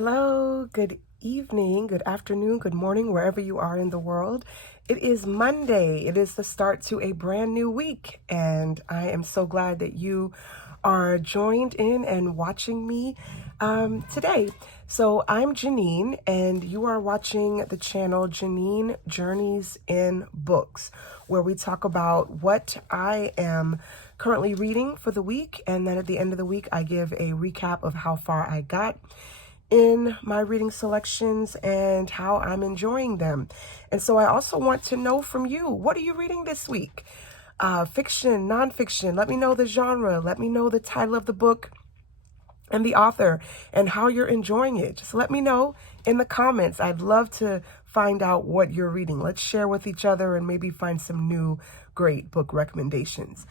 Hello, good evening, good afternoon, good morning, wherever you are in the world. It is Monday. It is the start to a brand new week, and I am so glad that you are joined in and watching me today. So I'm Janine, and you are watching the channel Janine Journeys in Books, where we talk about what I am currently reading for the week, and then at the end of the week, I give a recap of how far I got in my reading selections and how I'm enjoying them. And so I also want to know from you, what are you reading this week? Fiction, nonfiction, let me know the genre, let me know the title of the book and the author and how you're enjoying it. Just let me know in the comments. I'd love to find out what you're reading. Let's share with each other and maybe find some new great book recommendations.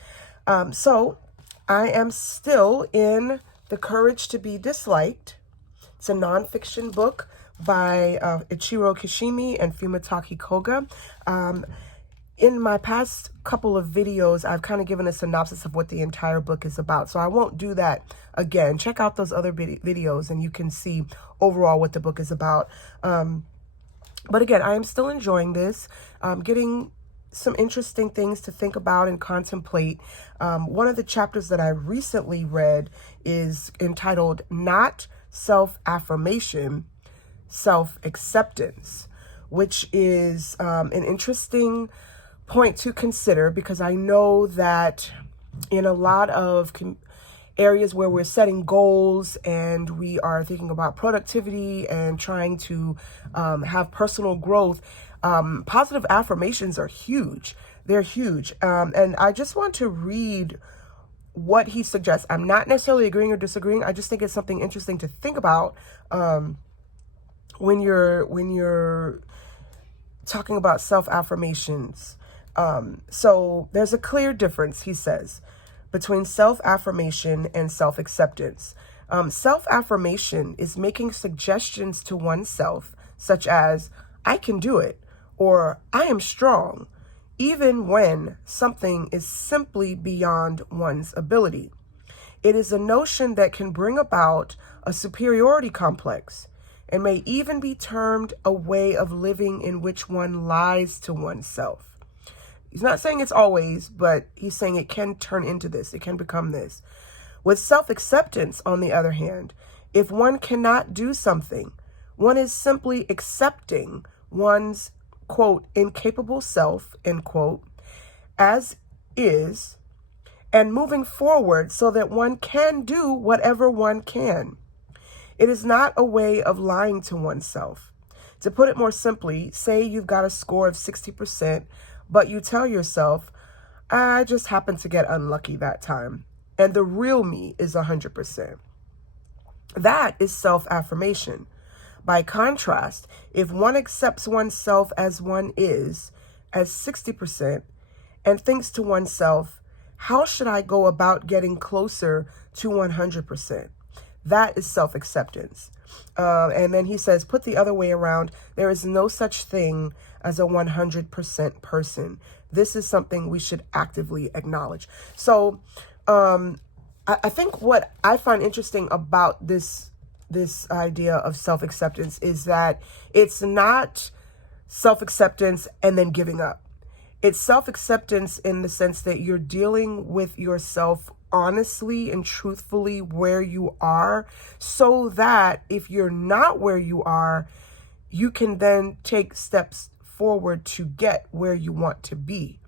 So I am still in The Courage to Be Disliked. It's a nonfiction book by Ichiro Kishimi and Fumitake Koga. In my past couple of videos, I've kind of given a synopsis of what the entire book is about, so I won't do that again. Check out those other videos and you can see overall what the book is about. But again, I am still enjoying this, getting some interesting things to think about and contemplate. One of the chapters that I recently read is entitled Not Self-Affirmation, Self-Acceptance, which is an interesting point to consider, because I know that in a lot of areas where we're setting goals and we are thinking about productivity and trying to have personal growth, positive affirmations are huge. They're huge. And I just want to read what he suggests. I'm not necessarily agreeing or disagreeing. I just think it's something interesting to think about when you're talking about self-affirmations. So there's a clear difference, he says, between self-affirmation and self-acceptance. Self-affirmation is making suggestions to oneself, such as, I can do it, or I am strong, even when something is simply beyond one's ability. It is a notion that can bring about a superiority complex and may even be termed a way of living in which one lies to oneself. He's not saying it's always, but he's saying it can turn into this. It can become this. With self-acceptance, on the other hand, if one cannot do something, one is simply accepting one's, quote, incapable self, end quote, as is, and moving forward so that one can do whatever one can. It is not a way of lying to oneself. To put it more simply, say you've got a score of 60%, but you tell yourself, I just happened to get unlucky that time, and the real me is 100%. That is self-affirmation. By contrast, if one accepts oneself as one is, as 60%, and thinks to oneself, how should I go about getting closer to 100%? That is self-acceptance. And then he says, put the other way around, there is no such thing as a 100% person. This is something we should actively acknowledge. So I think what I find interesting about this idea of self-acceptance is that it's not self-acceptance and then giving up. It's self-acceptance in the sense that you're dealing with yourself honestly and truthfully where you are, so that if you're not where you are, you can then take steps forward to get where you want to be.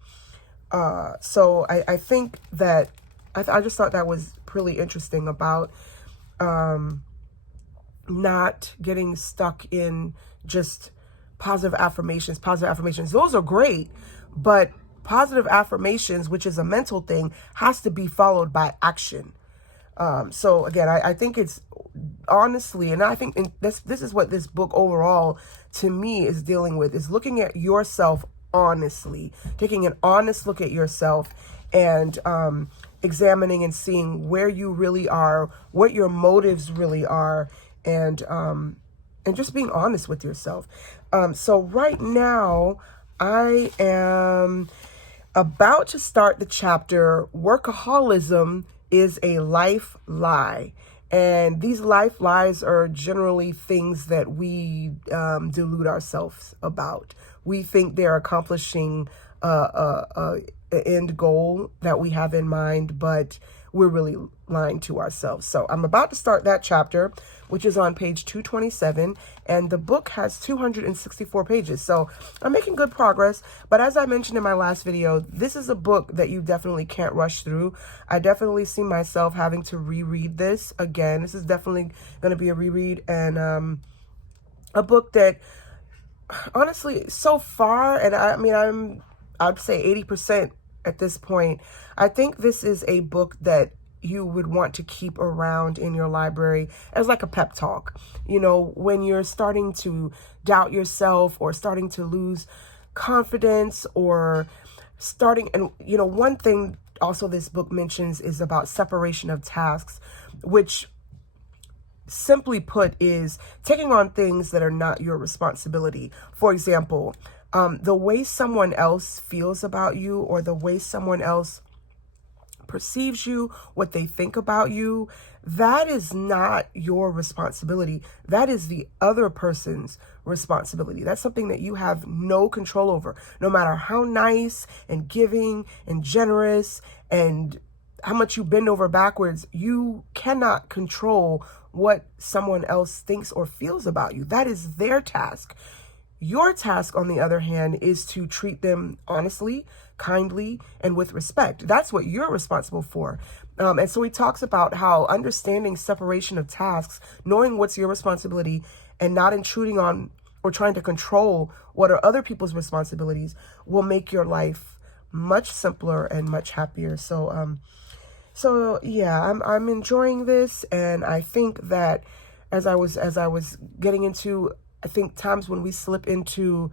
So I think that I just thought that was really interesting about not getting stuck in just positive affirmations. Positive affirmations, those are great, but positive affirmations, which is a mental thing, has to be followed by action. So again, I think it's honestly, and I think this is what this book overall to me is dealing with, is looking at yourself honestly, taking an honest look at yourself and examining and seeing where you really are, what your motives really are, and just being honest with yourself. So right now I am about to start the chapter, Workaholism is a Life Lie. And these life lies are generally things that we delude ourselves about. We think they're accomplishing an end goal that we have in mind, but we're really lying to ourselves. So I'm about to start that chapter, which is on page 227, and the book has 264 pages. So I'm making good progress. But as I mentioned in my last video, this is a book that you definitely can't rush through. I definitely see myself having to reread this again. This is definitely going to be a reread, and a book that honestly, so far, and I mean, I'd say 80% at this point, I think this is a book that you would want to keep around in your library as like a pep talk. You know, when you're starting to doubt yourself or starting to lose confidence or starting, and you know, one thing also this book mentions is about separation of tasks, which simply put is taking on things that are not your responsibility. For example, the way someone else feels about you, or the way someone else perceives you, what they think about you, that is not your responsibility. That is the other person's responsibility. That's something that you have no control over. No matter how nice and giving and generous and how much you bend over backwards, you cannot control what someone else thinks or feels about you. That is their task. Your task, on the other hand, is to treat them honestly, kindly, and with respect. That's what you're responsible for. And so he talks about how understanding separation of tasks, knowing what's your responsibility, and not intruding on or trying to control what are other people's responsibilities will make your life much simpler and much happier. So yeah, I'm enjoying this, and I think that as I was getting into, I think times when we slip into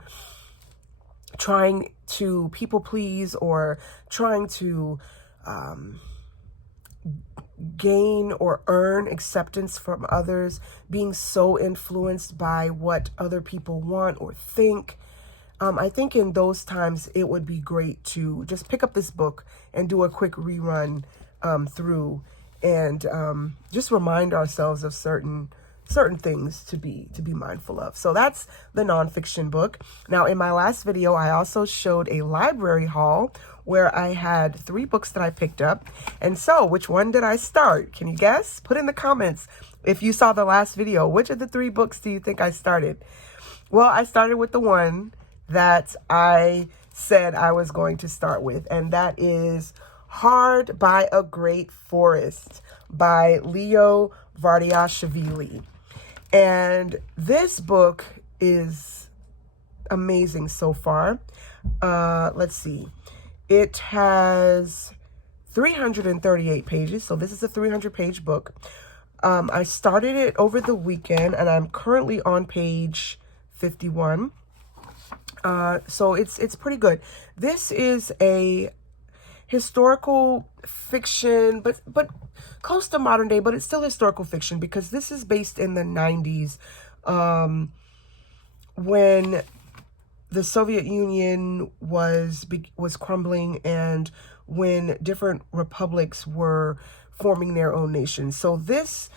trying to people please or trying to gain or earn acceptance from others, being so influenced by what other people want or think, I think in those times it would be great to just pick up this book and do a quick rerun through, and just remind ourselves of certain things to be mindful of. So that's the nonfiction book. Now, in my last video, I also showed a library haul where I had 3 books that I picked up. And so, which one did I start? Can you guess? Put in the comments if you saw the last video. Which of the 3 books do you think I started? Well, I started with the one that I said I was going to start with, and that is Hard by a Great Forest by Leo Vardiashvili. And this book is amazing so far. Let's see. It has 338 pages. So this is a 300-page book. I started it over the weekend, and I'm currently on page 51. So it's pretty good. This is a historical fiction, but close to modern day, but it's still historical fiction because this is based in the 90s, when the Soviet Union was crumbling, and when different republics were forming their own nations. So this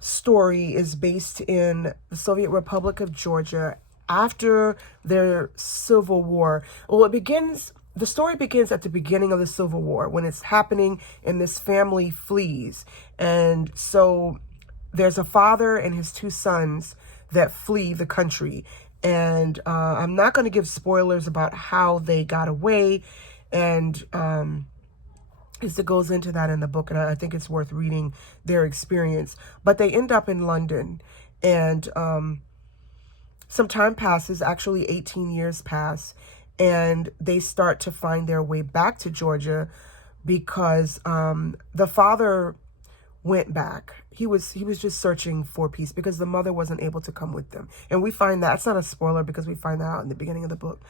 story is based in the Soviet Republic of Georgia after their civil war. Well, the story begins at the beginning of the Civil War, when it's happening and this family flees. And so there's a father and his 2 sons that flee the country. And I'm not going to give spoilers about how they got away. And it goes into that in the book, and I think it's worth reading their experience. But they end up in London, and some time passes, actually 18 years pass, and they start to find their way back to Georgia because the father went back. He was just searching for peace because the mother wasn't able to come with them. And we find that, it's not a spoiler because we find that out in the beginning of the book.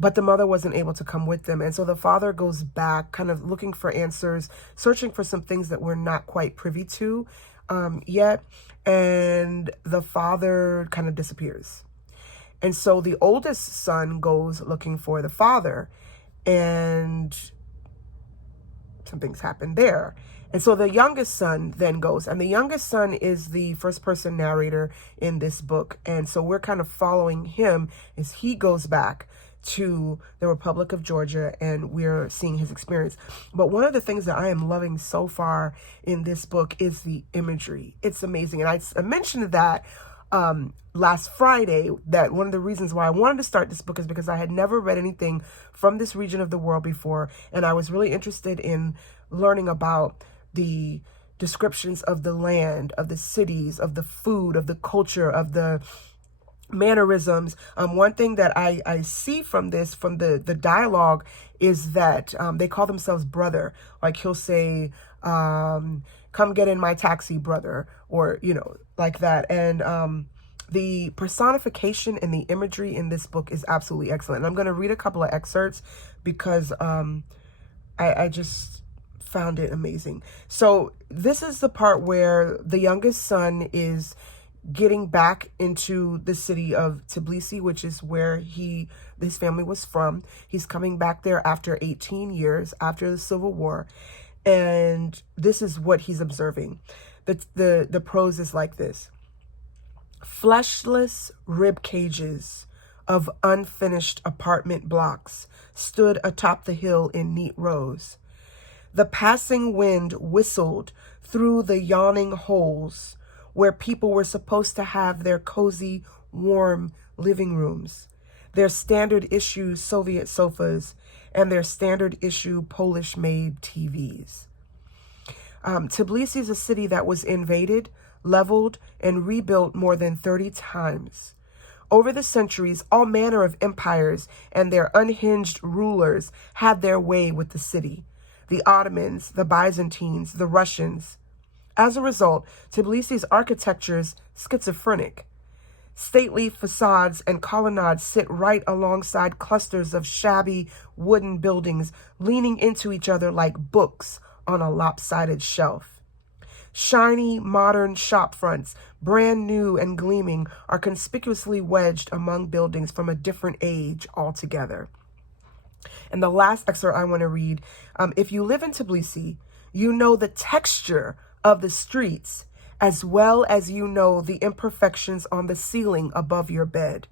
But the mother wasn't able to come with them. And so the father goes back, kind of looking for answers, searching for some things that we're not quite privy to yet. And the father kind of disappears. And so the oldest son goes looking for the father, and some things happen there. And so the youngest son then goes, and the youngest son is the first person narrator in this book. And so we're kind of following him as he goes back to the Republic of Georgia, and we're seeing his experience. But one of the things that I am loving so far in this book is the imagery. It's amazing. And I mentioned that last Friday, that one of the reasons why I wanted to start this book is because I had never read anything from this region of the world before, and I was really interested in learning about the descriptions of the land, of the cities, of the food, of the culture, of the mannerisms. One thing that I see from this, from the dialogue, is that they call themselves brother. Like he'll say, come get in my taxi, brother, or, you know, like that. And the personification and the imagery in this book is absolutely excellent. And I'm going to read a couple of excerpts because I just found it amazing. So this is the part where the youngest son is getting back into the city of Tbilisi, which is where his family was from. He's coming back there after 18 years, after the Civil War. And this is what he's observing. The prose is like this. Fleshless rib cages of unfinished apartment blocks stood atop the hill in neat rows. The passing wind whistled through the yawning holes where people were supposed to have their cozy, warm living rooms, their standard issue Soviet sofas, and their standard issue Polish-made TVs. Tbilisi is a city that was invaded, leveled, and rebuilt more than 30 times. Over the centuries, all manner of empires and their unhinged rulers had their way with the city. The Ottomans, the Byzantines, the Russians. As a result, Tbilisi's architecture is schizophrenic. Stately facades and colonnades sit right alongside clusters of shabby wooden buildings leaning into each other like books on a lopsided shelf. Shiny, modern shop fronts, brand new and gleaming, are conspicuously wedged among buildings from a different age altogether. And the last excerpt I want to read, if you live in Tbilisi, you know the texture of the streets as well as you know the imperfections on the ceiling above your bed.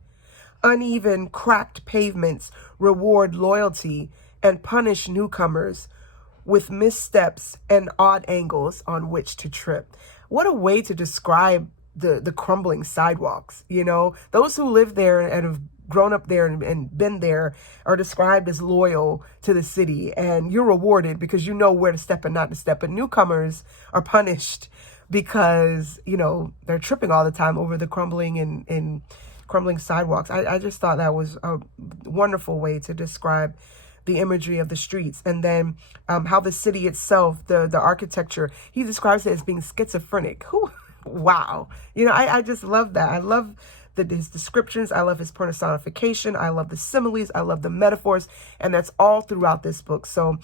Uneven, cracked pavements reward loyalty and punish newcomers with missteps and odd angles on which to trip. What a way to describe the crumbling sidewalks. You know, those who live there and have grown up there and been there are described as loyal to the city, and you're rewarded because you know where to step and not to step. But newcomers are punished because, you know, they're tripping all the time over the crumbling and crumbling sidewalks. I just thought that was a wonderful way to describe the imagery of the streets. And then how the city itself, the architecture, he describes it as being schizophrenic. Wow. You know, I just love that. I love his descriptions. I love his personification. I love the similes. I love the metaphors. And that's all throughout this book. So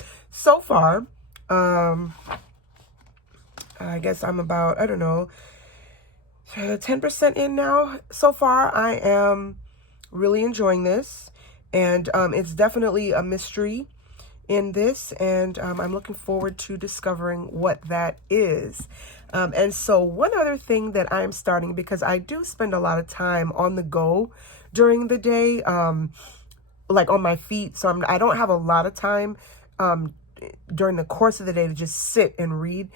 far, I guess I'm about, 10% in now. So far, I am really enjoying this. And it's definitely a mystery in this. And I'm looking forward to discovering what that is. And so one other thing that I'm starting, because I do spend a lot of time on the go during the day, like on my feet. So I don't have a lot of time during the course of the day to just sit and read.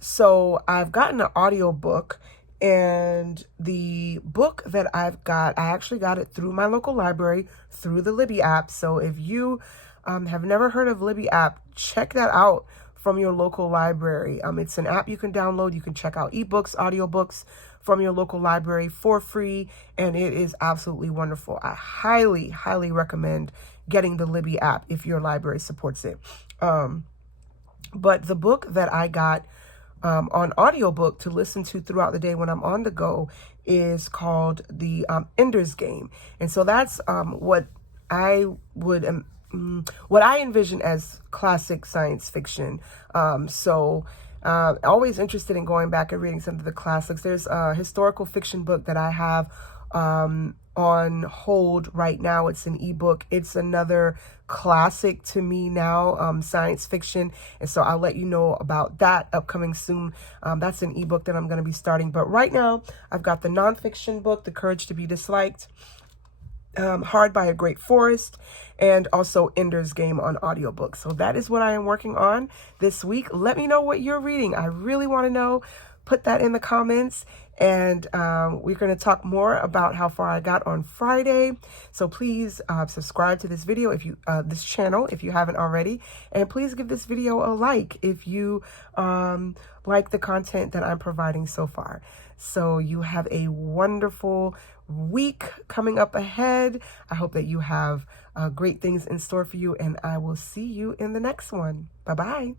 So I've gotten an audio book, and the book that I've got, I actually got it through my local library through the Libby app. So if you have never heard of Libby app, check that out from your local library. It's an app you can download. You can check out ebooks, audiobooks from your local library for free, and it is absolutely wonderful. I highly, highly recommend getting the Libby app if your library supports it. But the book that I got on audiobook to listen to throughout the day when I'm on the go is called The Ender's Game. And so that's what I envision as classic science fiction. Always interested in going back and reading some of the classics. There's a historical fiction book that I have on hold right now. It's an ebook. It's another classic to me now, science fiction. And so I'll let you know about that upcoming soon. That's an ebook that I'm going to be starting. But right now, I've got the nonfiction book, The Courage to be Disliked, Hard by a Great Forest, and also Ender's Game on audiobook. So that is what I am working on this week. Let me know what you're reading. I really want to know. Put that in the comments, and we're going to talk more about how far I got on Friday. So please subscribe to this video if you this channel if you haven't already, and please give this video a like if you like the content that I'm providing so far. So you have a wonderful week coming up ahead. I hope that you have great things in store for you, and I will see you in the next one. Bye-bye.